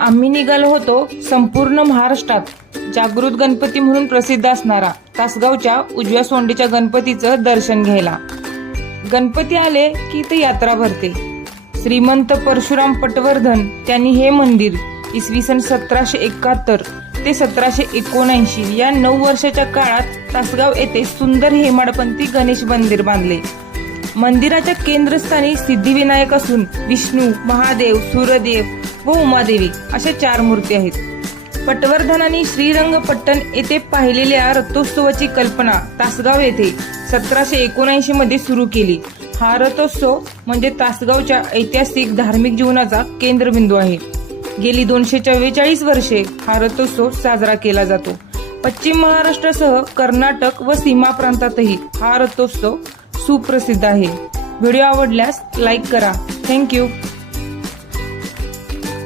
आम्ही निघालो होतो संपूर्ण महाराष्ट्रात जागृत गणपती म्हणून प्रसिद्ध असणारा तासगावच्या उजव्या सोंडीच्या गणपतीचं दर्शन घ्यायला। गणपती आले की इथे यात्रा भरते। श्रीमंत परशुराम पटवर्धन त्यांनी हे मंदिर इसवी सन 1771 ते 1779 या 9 वर्षाच्या काळात तासगाव येथे सुंदर हेमाडपंथी गणेश मंदिर बांधले। मंदिराच्या केंद्रस्थानी सिद्धिविनायक असून विष्णू, महादेव, सूर्यदेव व उमादेवी अशा 4 मूर्ती आहेत। पटवर्धनांनी श्रीरंगपट्टण येथे पाहिलेल्या रथोत्सवाची कल्पना तासगाव येथे 1779 मध्ये सुरू केली। हा रथोत्सव म्हणजे तासगावच्या ऐतिहासिक धार्मिक जीवनाचा केंद्रबिंदू आहे। गेली 244 वर्षे हा रथोत्सव साजरा केला जातो। पश्चिम महाराष्ट्रासह कर्नाटक व सीमा प्रांतातही हा रथोत्सव सुप्रसिद्ध आहे। व्हिडिओ आवडल्यास लाईक करा। थँक्यू।